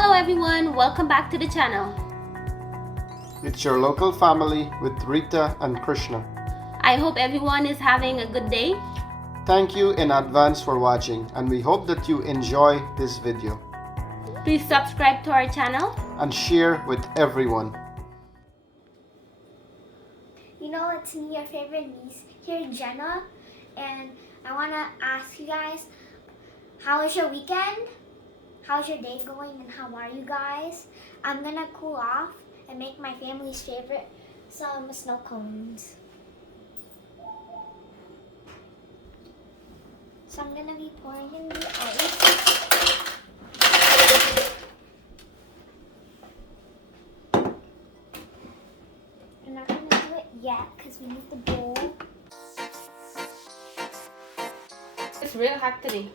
Hello everyone, welcome back to the channel. It's your local family with Rita and Krishna. I hope everyone is having a good day. Thank you in advance for watching, and we hope that you enjoy this video. Please subscribe to our channel And share with everyone. You know, it's me, your favorite niece here, Jenna, and I want to ask you guys, how was your weekend? How's your day going and how are you guys? I'm going to cool off and make my family's favorite, some snow cones. So I'm going to be pouring in the ice. I'm not going to do it yet because we need the bowl. It's real hot today.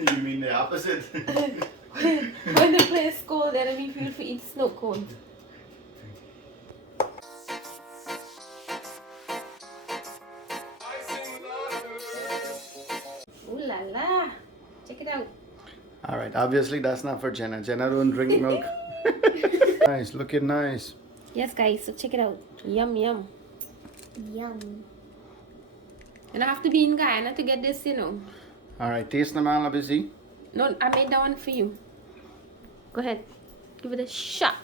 You mean the opposite? When the place is cold, then we feel to eat snow cone. Ooh la la! Check it out. Alright, obviously that's not for Jenna. Jenna don't drink milk. Nice, looking nice. Yes guys, so check it out. Yum yum. Yum. And I have to be in Guyana to get this, you know. Alright, taste naman busy. No, I made that one for you. Go ahead. Give it a shot.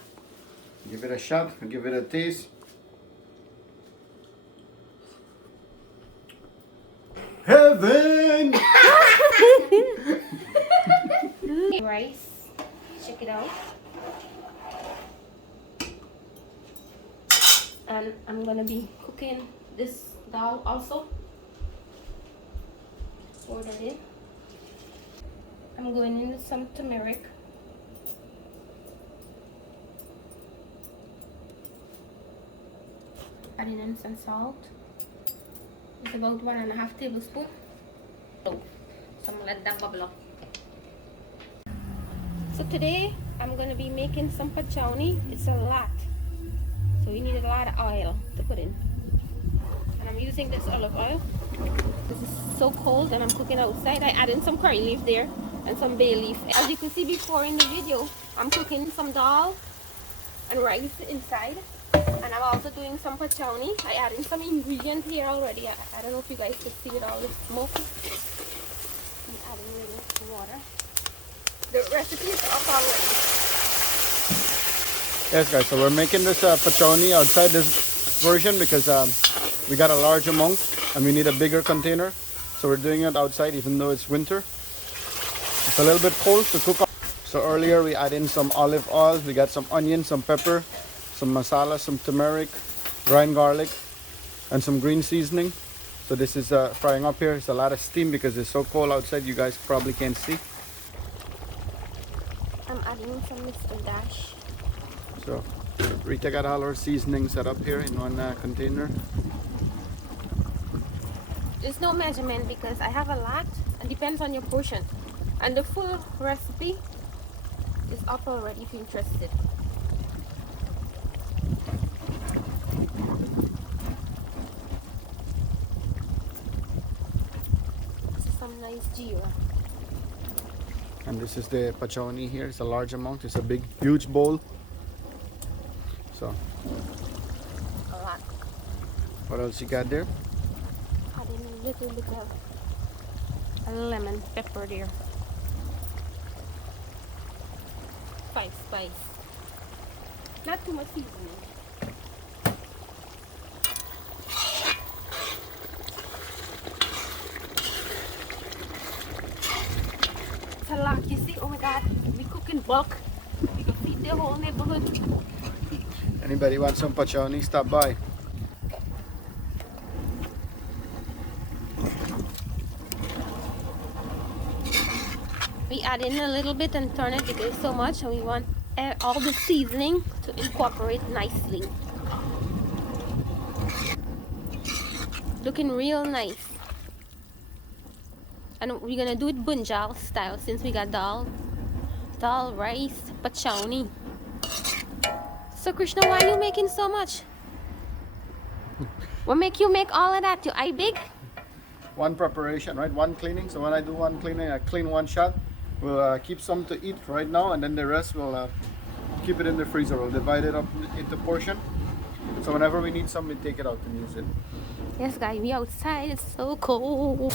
Give it a shot, give it a taste. Heaven! Rice. Check it out. And I'm gonna be cooking this dal also. Pour that in. I'm going in with some turmeric. Adding in some salt. It's about 1.5 tablespoons. So let that bubble up. So today I'm going to be making some pachounie. It's a lot. So you need a lot of oil to put in. And I'm using this olive oil. This is so cold and I'm cooking outside. I add in some curry leaf there and some bay leaf. As you can see before in the video, I'm cooking some dal and rice inside. And I'm also doing some pachounie. I add in some ingredients here already. I don't know if you guys can see with all the smoke. I'm adding a little water. The recipe is up already. Yes guys, so we're making this pachounie outside this version because we got a large amount and we need a bigger container. So we're doing it outside even though it's winter. It's a little bit cold to cook up. So earlier we add in some olive oil, we got some onion, some pepper, some masala, some turmeric, ground garlic, and some green seasoning. So this is frying up here. It's a lot of steam because it's so cold outside, you guys probably can't see. I'm adding in some Mr. Dash. So Rita got all her seasoning set up here in one container. There's no measurement because I have a lot. It depends on your portion. And the full recipe is up already if you're interested. This is some nice jeera. And this is the pachounie here. It's a large amount. It's a big, huge bowl. So A lot. what else you got there? Add in a little bit of a lemon pepper there. 5 spice. Not too much seasoning. It's a lot, you see. Oh my god, we cook in bulk. We can feed the whole neighborhood. Anybody want some pachounie? Stop by. We add in a little bit and turn it because it's so much, and we want all the seasoning to incorporate nicely. Looking real nice. And we're gonna do it bunjal style since we got dal, rice, pachounie. So Krishna, why are you making so much? What make you make all of that? Your eye big? one preparation, right? One cleaning. So when I do one cleaning, I clean one shot. We'll keep some to eat right now, and then the rest we'll keep it in the freezer. We'll divide it up into portion. So whenever we need some, we take it out and use it. Yes, guys, we outside. It's so cold.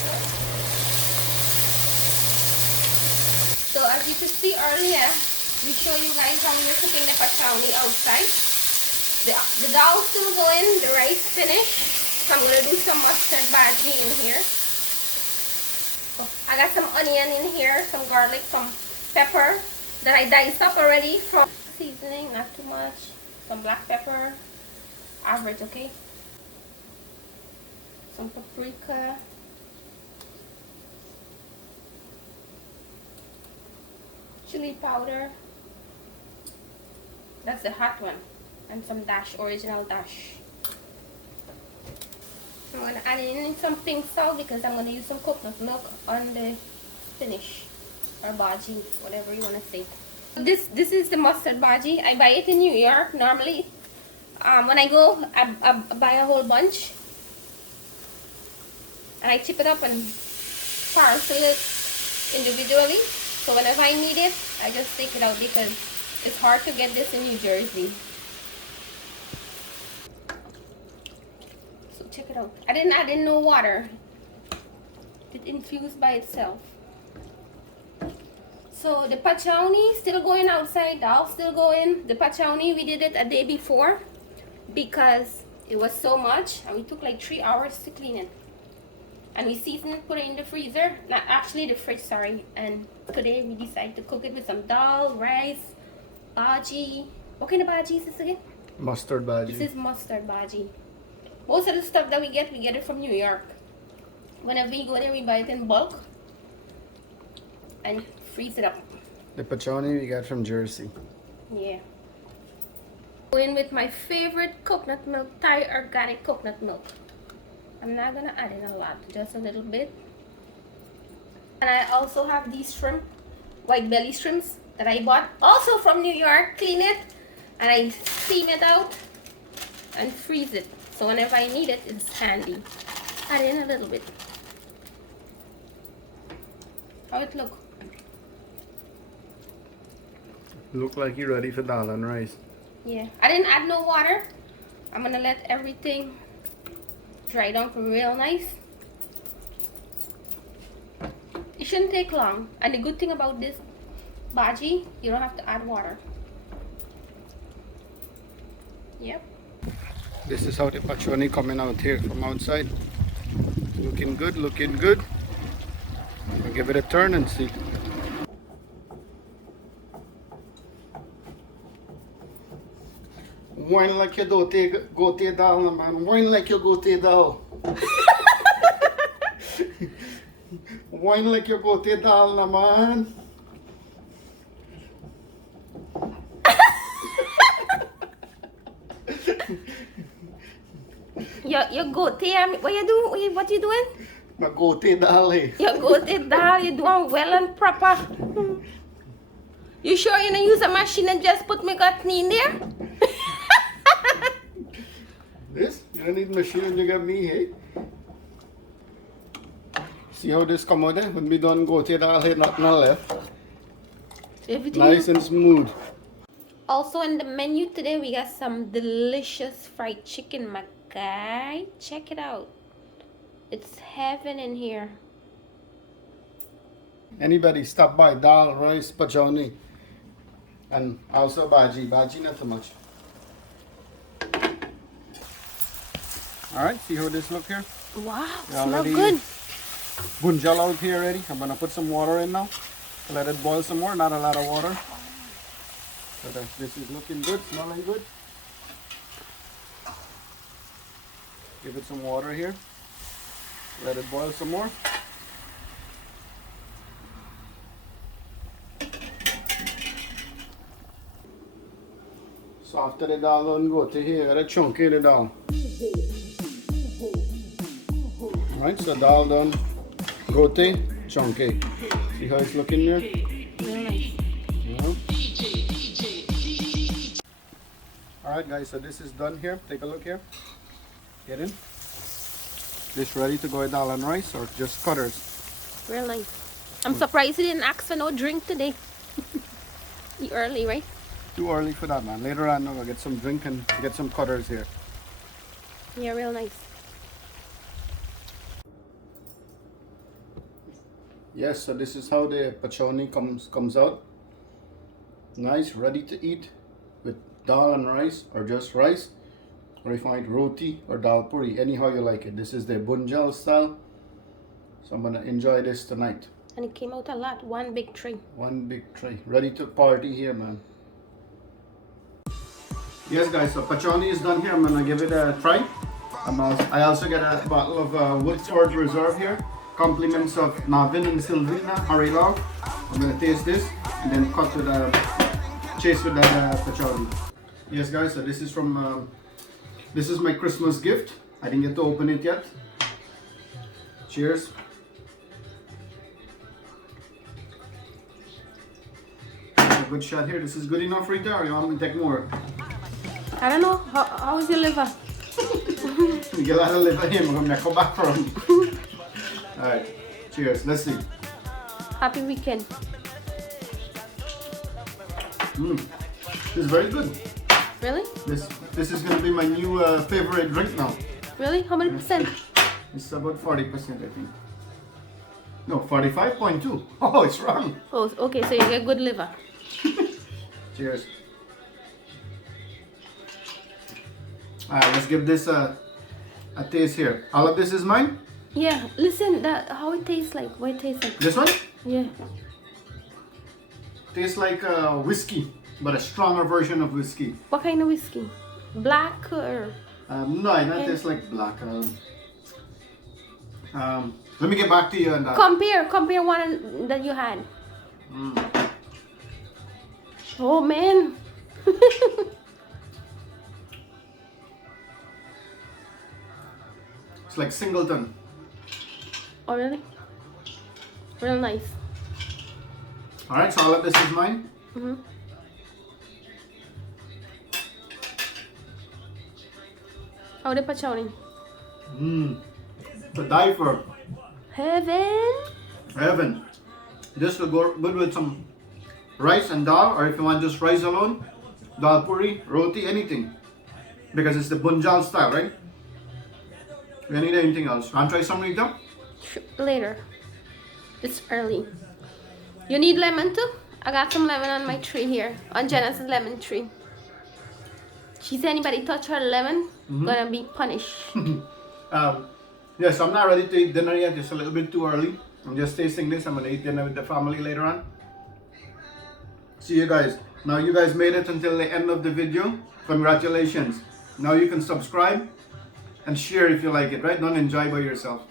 So as you could see earlier, we show you guys how we're cooking the pachounie outside. The dal still going, the rice finished. So I'm gonna do some mustard Baggie in here. So I got some onion in here, some garlic, some pepper that I diced up already from seasoning, not too much. Some black pepper, average, okay? Some paprika. Chili powder. That's the hot one. And some dash, original dash. I'm going to add in some pink salt because I'm going to use some coconut milk on the spinach or Baggie, whatever you want to say. This is the mustard Baggie. I buy it in New York normally. When I go, I buy a whole bunch and I chip it up and parcel it individually. So whenever I need it, I just take it out because it's hard to get this in New Jersey. So check it out. I didn't add in no water. It infused by itself. So the pachounie still going outside, dal still going. The pachounie we did it a day before because it was so much and we took like 3 hours to clean it. And we seasoned it, put it in the freezer, not actually the fridge, sorry. And today we decided to cook it with some dal, rice, Baggie. What kind of Baggie is this again? Mustard Baggie. This is mustard Baggie. Most of the stuff that we get it from New York. Whenever we go there, we buy it in bulk and freeze it up. The pachounie we got from Jersey. Yeah. Go in with my favorite coconut milk, Thai organic coconut milk. I'm not gonna add in a lot, just a little bit. And I also have these shrimp, white belly shrimps that I bought also from New York. Clean it and I steam it out and freeze it. So whenever I need it, it's handy. Add in a little bit. How it look? Look like you're ready for dal and rice. Yeah, I didn't add no water. I'm gonna let everything dry down for real nice. It shouldn't take long. And the good thing about this Baggie, you don't have to add water. Yep. This is how the pachounie coming out here from outside. Looking good, looking good. We'll give it a turn and see. Wine like you go to dal, man. Wine like you go to dal. Wine like you go to dal, man. You go there. What you do? What you doing? I go to dal. You go there, Dhal. You doing well and proper. You sure you don't use a machine and just put me got in there? This? You don't need machine and you got me, hey? See how this come out there? When we done go to dal, hey, nothing left. Everything Nice and smooth. Also in the menu today, we got some delicious fried chicken, my guy. Check it out. It's heaven in here. Anybody stop by dal, rice, pachounie, and also Baggie. Baggie not too much. All right, see how this look here? Wow, Yeah, smell already good. Bunjal out here already. I'm gonna put some water in now. Let it boil some more. Not a lot of water. But this is looking good, smelling good. Give it some water here. Let it boil some more. So after the dal done go to here, the chunky the dal. Right, so dal done go to chunky. See how it's looking here? Real nice. Yeah. Alright guys, so this is done here. Take a look here. Get in. This ready to go with dal and rice or just cutters? Real nice. I'm surprised you didn't ask for no drink today. Eat early, right? Too early for that, man. Later on, I'll get some drink and get some cutters here. Yeah, real nice. Yes, so this is how the pachounie comes out. Nice, ready to eat with dal and rice or just rice. Or if you want roti or dal puri, anyhow you like it. This is the bunjal style. So I'm gonna enjoy this tonight. And it came out a lot. One big tray. One big tray. Ready to party here, man. Yes guys, so pachounie is done here. I'm gonna give it a try. I also get a bottle of Woodford Reserve here. Compliments of Navin and Silvina Harilov. I'm gonna taste this and then cut with chase with the pachounie. Yes guys, so this is from this is my Christmas gift. I didn't get to open it yet. Cheers. A good shot here. This is good enough, Rita, or you want me to take more? I don't know. How is your liver? You get a lot of liver here. I'm gonna go back for him. Alright, cheers. Let's see. Happy weekend. This is very good. Really? This is gonna be my new favorite drink now. Really? How many percent? It's about 40%, I think. No, 45.2. Oh, it's wrong. Oh, okay. So you get good liver. Cheers. Alright, let's give this a taste here. All of this is mine? Yeah. Listen, how it tastes like. What it tastes like. This one? Yeah. Tastes like whiskey, but a stronger version of whiskey. What kind of whiskey? Black or? No, it not tastes like black. Let me get back to you on that. Compare one that you had. Oh man. It's like Singleton. Oh really? Real nice. Alright, so all of this is mine. How the pachounie? To die for. Heaven. Heaven. This will go good with some rice and dal, or if you want just rice alone, dal puri, roti, anything. Because it's the bunjal style, right? We don't need anything else. Want to try some, Rita? Later. It's early. You need lemon too? I got some lemon on my tree here. On Jenna's lemon tree. She said anybody touch her lemon, gonna be punished. Yes, I'm not ready to eat dinner yet. It's a little bit too early. I'm just tasting this. I'm gonna eat dinner with the family later on. See you guys. Now you guys made it until the end of the video. Congratulations. Now you can subscribe and share if you like it, right? Don't enjoy by yourself.